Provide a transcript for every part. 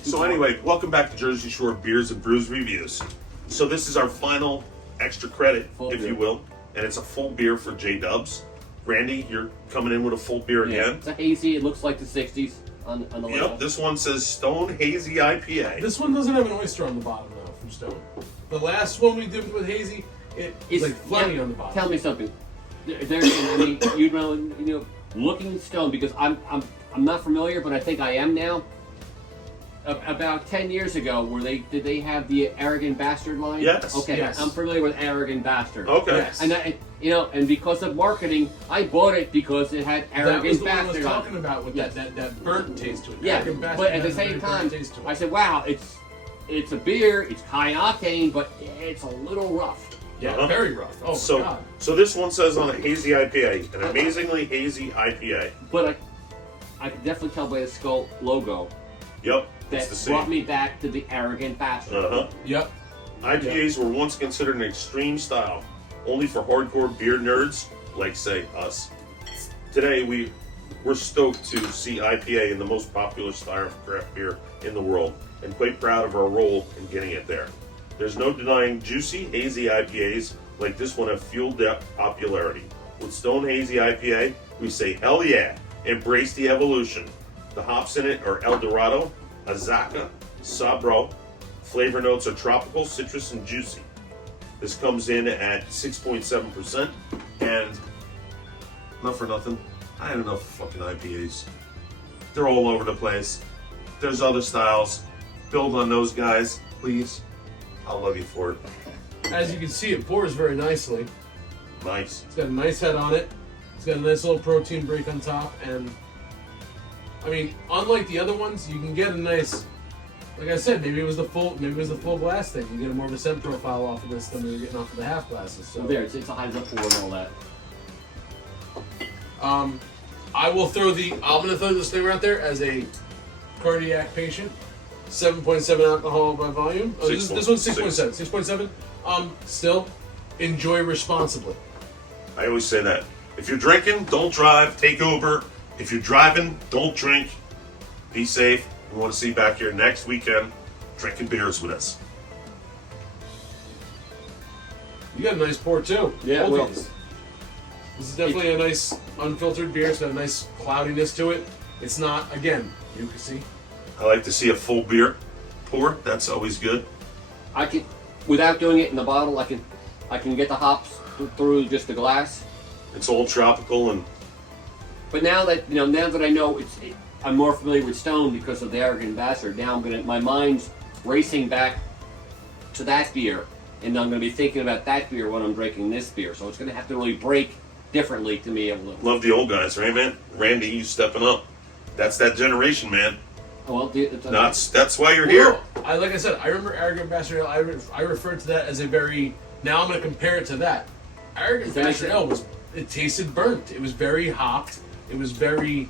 So anyway, welcome back to Jersey Shore Beers and Brews Reviews. So this is our final extra credit, if you will, and it's a full beer for J-Dubs. Randy, you're coming in with a full beer again. It's a hazy. It looks like the 60s on the label. Yep, this one says Stone Hazy IPA. This one doesn't have an oyster on the bottom, though, from Stone. The last one we did with Hazy, it's like fluffy on the bottom. Tell me something. I mean, you know, looking at Stone, because I'm not familiar, but I think I am now. About 10 years ago, did they have the Arrogant Bastard line? Yes. Okay, yes. I'm familiar with Arrogant Bastard. Okay. Yes. And and because of marketing, I bought it because it had Arrogant Bastard That was the one I was on talking about with that burnt taste to it. Yeah, Arrogant Bastard but at the has a same very time, burnt taste to it. I said, wow, it's a beer, it's high octane, but it's a little rough. Yeah, very rough. Oh my God. So this one says on a Hazy IPA, an amazingly hazy IPA. But I could definitely tell by the Skull logo Yep, it's that the same. brought me back to the Arrogant Bastard. Uh-huh. Yep. IPAs were once considered an extreme style, only for hardcore beer nerds like, say, us. Today, we're stoked to see IPA in the most popular style of craft beer in the world, and quite proud of our role in getting it there. There's no denying juicy, hazy IPAs like this one have fueled their popularity. With Stone Hazy IPA, we say, hell yeah, embrace the evolution. The hops in it are Dorado, Azacca, Sabro. Flavor notes are tropical, citrus, and juicy. This comes in at 6.7%, and not for nothing, I had enough fucking IPAs. They're all over the place. There's other styles. Build on those guys, please. I'll love you for it. As you can see, it pours very nicely. Nice. It's got a nice head on it. It's got a nice little protein break on top, and I mean, unlike the other ones, you can get a nice, like I said, maybe it was the full glass thing. You get a more of a scent profile off of this than you're getting off of the half glasses. So there, it's a high up pour and all that. I'm gonna throw this thing out there as a cardiac patient. 7.7 alcohol by volume. Oh, this one's 6.7. 6.7. Still, enjoy responsibly. I always say that. If you're drinking, don't drive, take Uber. If you're driving, don't drink. Be safe. We want to see you back here next weekend drinking beers with us. You got a nice pour too. Yeah, Both well, of these. This is definitely a nice unfiltered beer. It's got a nice cloudiness to it. It's not, again, you can see. I like to see a full beer pour. That's always good. I can, without doing it in the bottle, I can get the hops through just the glass. It's all tropical and But now that I know I'm more familiar with Stone because of the Arrogant Bastard. Now my mind's racing back to that beer, and I'm gonna be thinking about that beer when I'm drinking this beer. So it's gonna have to really break differently to be able to. love the old guys, right, man? Randy, you stepping up. That's that generation, man. Well, That's why you're here. Like I said, I remember Arrogant Bastard Ale. I referred to that as a very. Now I'm going to compare it to that. Arrogant Bastard Ale it tasted burnt. It was very hopped. It was very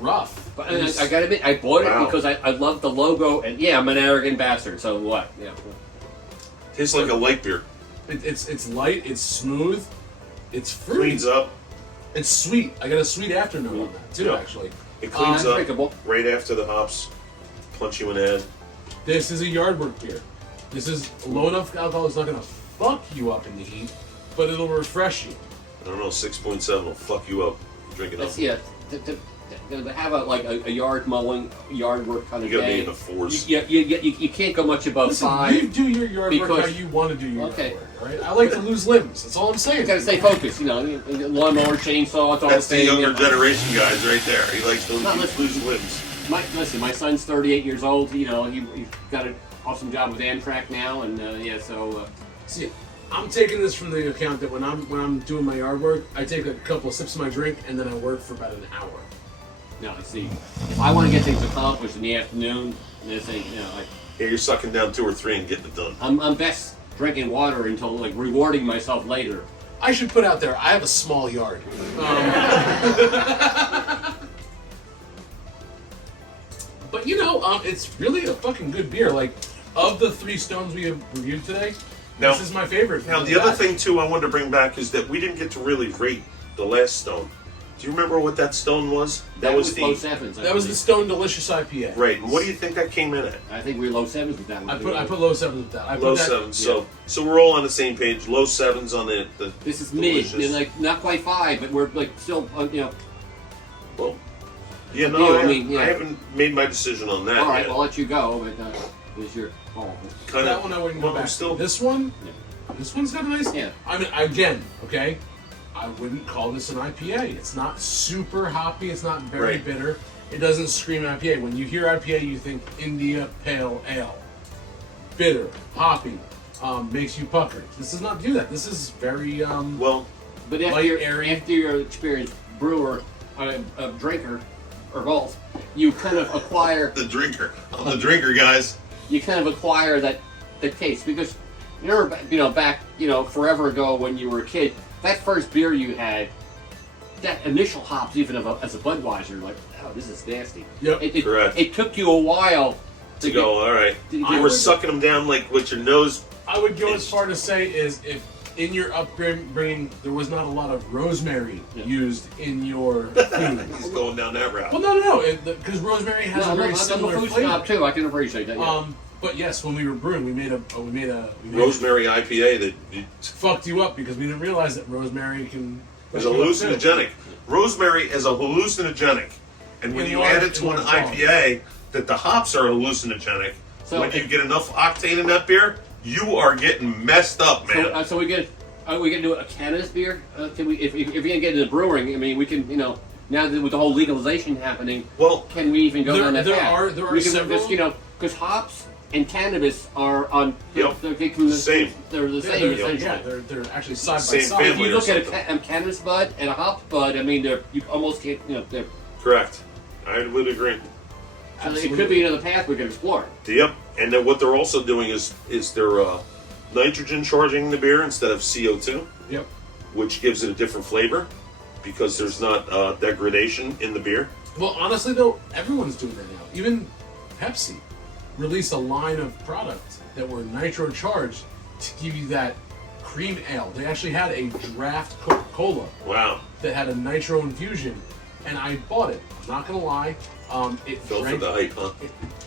rough. But I gotta admit, I bought it because I love the logo, and yeah, I'm an Arrogant Bastard. So what? Yeah. Tastes like a light beer. It's light. It's smooth. It's fruity. Cleans up. It's sweet. I got a sweet afternote on that too. Actually, It cleans up drinkable. right after the hops punch you in the head. this is a yard work beer. This is low enough alcohol. It's not going to fuck you up in the heat, but it'll refresh you. I don't know, 6.7 will fuck you up. Drink it up. Let's see. To have a yard mowing, yard work kind of You gotta be day. in the fours. You can't go much above Listen, 5. you do your yard work how you want to do your yard work. All right? I like to lose limbs. That's all I'm saying. You gotta stay focused. Lawnmower, chainsaw, it's all That's the the same. younger generation guys right there. He likes to lose limbs. My son's 38 years old. He's got an awesome job with Amtrak now, and See, I'm taking this from the account that when I'm doing my yard work, I take a couple of sips of my drink and then I work for about an hour. no, see, if I want to get things accomplished in the afternoon, this ain't, Yeah, you're sucking down 2 or 3 and getting it done. I'm best drinking water until rewarding myself later. I should put out there, I have a small yard. But it's really a fucking good beer. Like, of the 3 Stones we have reviewed today, this is my favorite. Now, the other thing, too, I wanted to bring back is that we didn't get to really rate the last Stone. Do you remember what that stone was? That was low sevens. That was the Stone Delicious IPA. Right. And what do you think that came in at? I think we were low sevens with that one. I put low sevens with that. Low sevens. So we're all on the same page. Low sevens on the This is delicious. mid, like not quite 5, but we're like still, Well, yeah, no, Yeah, I mean, I haven't made my decision on that All right, yet. I'll let you go, but it's your call. Kind That one I wouldn't go back. Still, This one, this one's got a nice. Yeah. I mean, again, okay, I wouldn't call this an IPA. It's not super hoppy. It's not very Right. bitter. It doesn't scream IPA. When you hear IPA, you think India Pale Ale. Bitter, hoppy, makes you pucker. This does not do that. This is very well, But Light, airy. after your experienced brewer, a drinker, or both, you kind of acquire the drinker. I'm the drinker, guys. that the taste, because remember, back forever ago when you were a kid, that first beer you had, that initial hops even as a Budweiser, like, oh, this is nasty. Yep. Correct. It took you a while To go, all right. to You get- were sucking them down like with your nose. I would go as far to say is if in your upbringing there was not a lot of rosemary used in your food. He's going down that route. Well, no, because rosemary has No, a very I'm a similar food flavor. snob too. I can appreciate that. Yeah. But yes, when we were brewing, we made a Rosemary IPA that fucked you up because we didn't realize that rosemary can is fuck you up, too. hallucinogenic. Rosemary is a hallucinogenic, and when In you large- add it to in an large IPA, that the hops are hallucinogenic. So when you if- get enough octane in that beer, you are getting messed up, man. So we get do a cannabis beer. Can we? If you're gonna get into brewing, I mean, we can. Now that with the whole legalization happening, Well, can we even go There- down that there path? are- there are we can several- just because hops and cannabis are on. Yep. They come Same. They're the Yeah, same they're, essentially. they're actually side by Same side. If family. you or look at something. a cannabis bud and a hop bud, I mean, you almost can't. They're, correct. I would agree. so it could be another path we could explore. Yep. And then what they're also doing is they're nitrogen charging the beer instead of CO2, Yep. which gives it a different flavor because there's not degradation in the beer. Well, honestly though, everyone's doing that now. Even Pepsi released a line of products that were nitro charged to give you that cream ale. They actually had a draft Coca-Cola Wow. that had a nitro infusion, and I bought it. I'm not gonna lie. It Fell for drank- the hype, huh?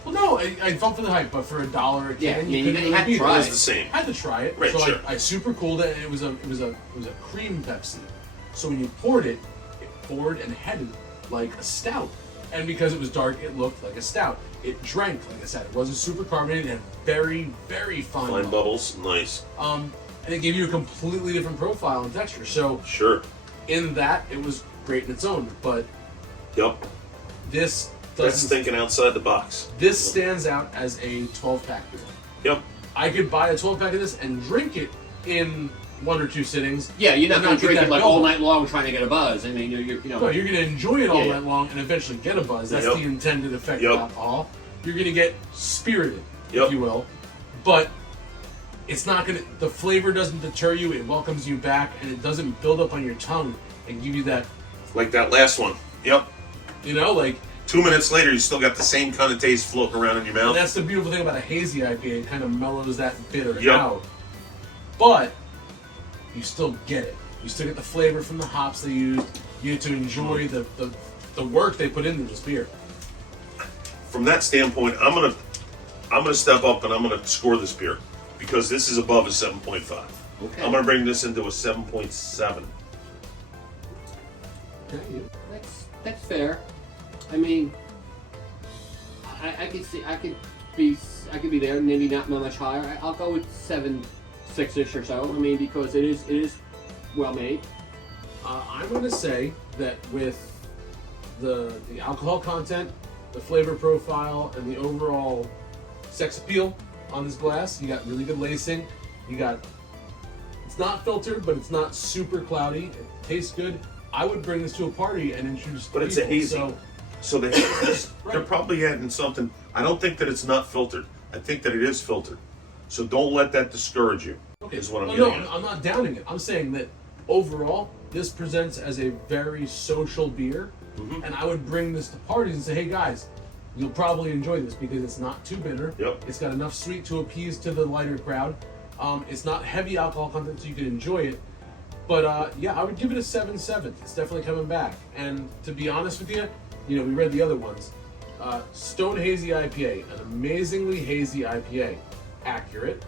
Well, no, I fell for the hype, but for $1 a can, Yeah, I mean, couldn't you had to beat it. try It's the same. I had to try it, Right, so sure. I super cooled it, and it was a cream Pepsi. So when you poured it, it poured and headed like a stout, and because it was dark, it looked like a stout. It drank like I said. It wasn't super carbonated. It had very, very fine, Fine bubbles. Nice. and it gave you a completely different profile and texture. So Sure. in that, it was great in its own. But Yep. this That's doesn't. thinking outside the box. This stands out as a 12-pack beer. Yep. I could buy a 12-pack of this and drink it in 1 or 2 sittings. Yeah, you're not and going to get drink that it like build. all night long trying to get a buzz. I mean, No, you're going to enjoy it all Yeah, night long and eventually get a buzz. That's Yep. the intended effect Yep. of alcohol. You're going to get spirited, Yep. if you will. But it's not going to. The flavor doesn't deter you. It welcomes you back, and it doesn't build up on your tongue and give you that. Like that last one. Yep. Like 2 minutes later, you still got the same kind of taste floating around in your and mouth. that's the beautiful thing about a hazy IPA. It kind of mellows that bitter Yep. out. But you still get it. You still get the flavor from the hops they used. You get to enjoy the work they put into this beer. From that standpoint, I'm gonna step up and I'm gonna score this beer because this is above a 7.5. Okay. I'm gonna bring this into a 7.7. Okay, That's fair. I mean, I could see I could be there, maybe not much higher. I'll go with 7.6-ish or so. I mean, because it is well made. I'm going to say that with the alcohol content, the flavor profile, and the overall sex appeal on this glass, you got really good lacing. You got it's not filtered, but it's not super cloudy. It tastes good. I would bring this to a party and introduce. But it's a people. hazy. So they're Right. probably adding something. I don't think that it's not filtered. I think that it is filtered. So don't let that discourage you. Okay, Is what I'm well, getting no, at. I'm not downing it. I'm saying that overall, this presents as a very social beer, Mm-hmm. and I would bring this to parties and say, "Hey guys, you'll probably enjoy this because it's not too bitter. Yep. It's got enough sweet to appease to the lighter crowd. It's not heavy alcohol content, so you can enjoy it. But yeah, I would give it a 7.7. It's definitely coming back. And to be honest with you, we read the other ones. Stone Hazy IPA, an amazingly hazy IPA. Accurate.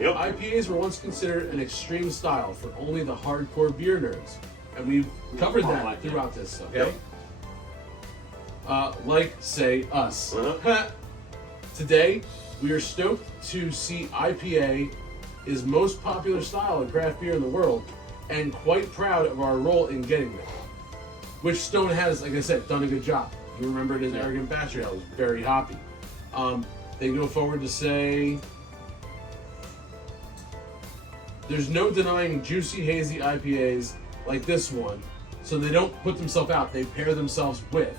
Yep. IPAs were once considered an extreme style for only the hardcore beer nerds. And we've covered that throughout this, okay? Yep. Like, say, us. Today, we are stoked to see IPA is most popular style in craft beer in the world, and quite proud of our role in getting there. Which Stone has, like I said, done a good job. You remember it as Arrogant Bastard. I was very happy. They go forward to say, there's no denying juicy, hazy IPAs like this one, so they don't put themselves out, they pair themselves with,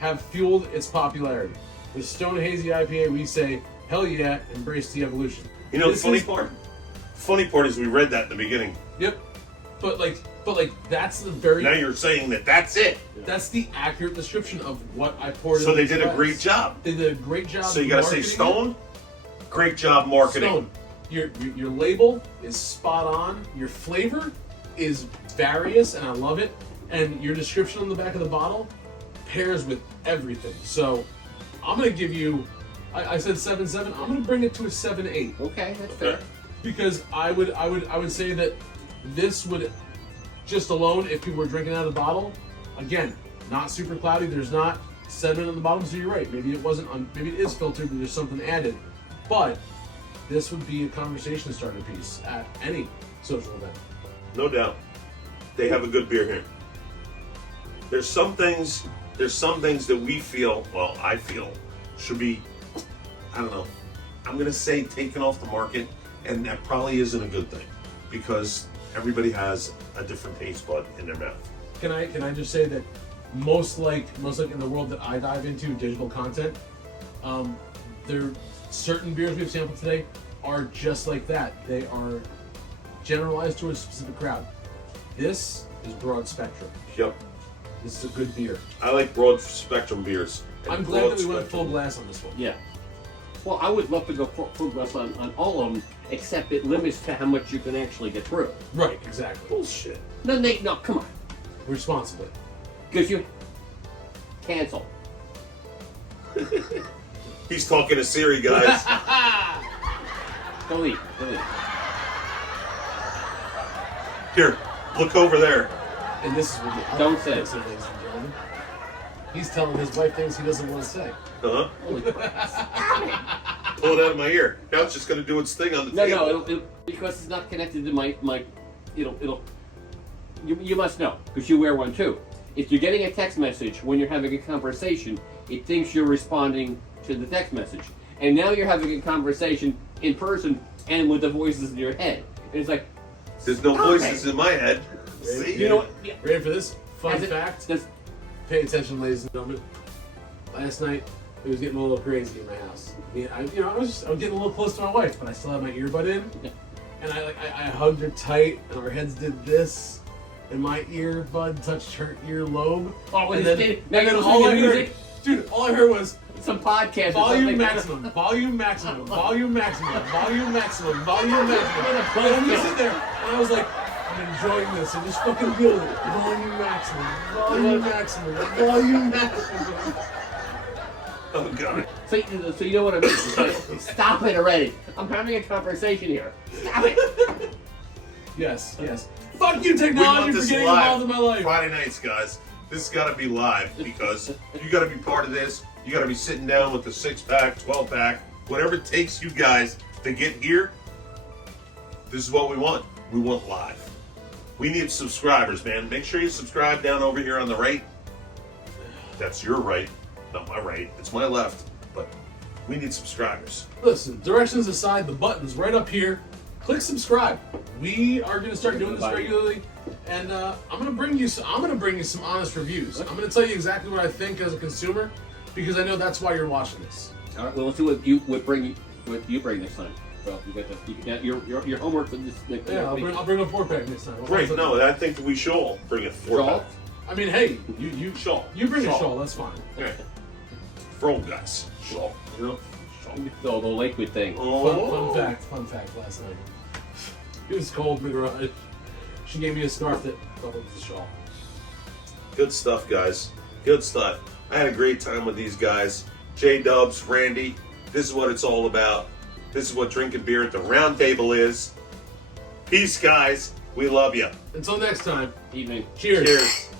have fueled its popularity. With Stone Hazy IPA, we say, hell yeah, embrace the evolution. The funny part is we read that in the beginning. Yep. But like that's the very... Now you're saying that's it. That's the accurate description of what I poured in. So they did a great job. They did a great job. So you gotta say Stone, great job marketing. Stone. Your label is spot on. Your flavor is various, and I love it. And your description on the back of the bottle pairs with everything. So I'm gonna give you. I said 7.7. I'm gonna bring it to a 7.8. Okay, that's fair. Because I would say that this would just alone, if people were drinking out of the bottle, again, not super cloudy. There's not sediment on the bottom, so you're right. Maybe it wasn't. Maybe it is filtered, but there's something added. But this would be a conversation starter piece at any social event. No doubt. They have a good beer here. There's some things that we feel, well, I feel, should be, I don't know, I'm going to say taken off the market, and that probably isn't a good thing, because everybody has a different taste bud in their mouth. Can I just say that most like in the world that I dive into, digital content, there certain beers we've sampled today are just like that. They are generalized to a specific crowd. This is broad spectrum. Yep. This is a good beer. I like broad spectrum beers. I'm glad that we went full glass on this one. Yeah. Well, I would love to go full glass on all of them, except it limits to how much you can actually get through. Right, exactly. Bullshit. No, come on. Responsibly. Because you cancel. He's talking to Siri, guys. Delete. Here, look over there. And this is what the Don't say it. ladies and gentlemen. He's telling his wife things he doesn't want to say. Uh-huh. Holy crap. Pull it out of my ear. Now it's just going to do its thing on the table. No, it'll, because it's not connected to my you must know, because you wear one too. If you're getting a text message when you're having a conversation, it thinks you're responding to the text message. And now you're having a conversation in person and with the voices in your head. And it's like, There's no voices in my head. See? you know what? Yeah. Ready for this? Fun Has it- fact. does- Pay attention, ladies and gentlemen. Last night, it was getting a little crazy in my house. I was getting a little close to my wife, but I still had my earbud in. Yeah. And I hugged her tight, and our heads did this, and my earbud touched her earlobe. Oh, and now you're listening to music? Dude, all I heard was Some podcast volume or something. maximum, volume maximum, volume maximum, volume maximum, volume maximum. What a And I'm buzzkill. sitting there, and I was like, I'm enjoying this. I'm just fucking feeling it. Volume maximum, volume maximum, volume maximum. Oh, God. So you know what I mean? It's like, stop it already. I'm having a conversation here. Stop it. Yes. Fuck you, We want technology, for this getting live involved in my life. Friday nights, guys. This has got to be live, because you got to be part of this. You got to be sitting down with the 6-pack, 12-pack, whatever it takes you guys to get here. This is what we want. We want live. We need subscribers, man. Make sure you subscribe down over here on the right. That's your right, not my right. It's my left, but we need subscribers. Listen, directions aside, the button's right up here. Click subscribe. We are going to start doing this regularly, and I'm going to bring you some honest reviews. I'm going to tell you exactly what I think as a consumer, because I know that's why you're watching this. All right. Well, let's see what you bring next time. Well, you got your homework for this next Yeah, I'll week. bring a 4-pack next time. Great. No, I think we should all bring a 4-pack. Shawl? I mean, hey, you Shawl. You bring a Shawl. shawl. That's fine. Yeah. For old guys. Shawl. You know? The Lakewood thing. Oh. Fun fact. Last night, it was cold in the garage. She gave me a scarf that doubled as a shawl. Good stuff, guys. Good stuff. I had a great time with these guys. J-Dubs, Randy, this is what it's all about. This is what drinking beer at the round table is. Peace, guys. We love you. Until next time. Evening. Cheers. Cheers.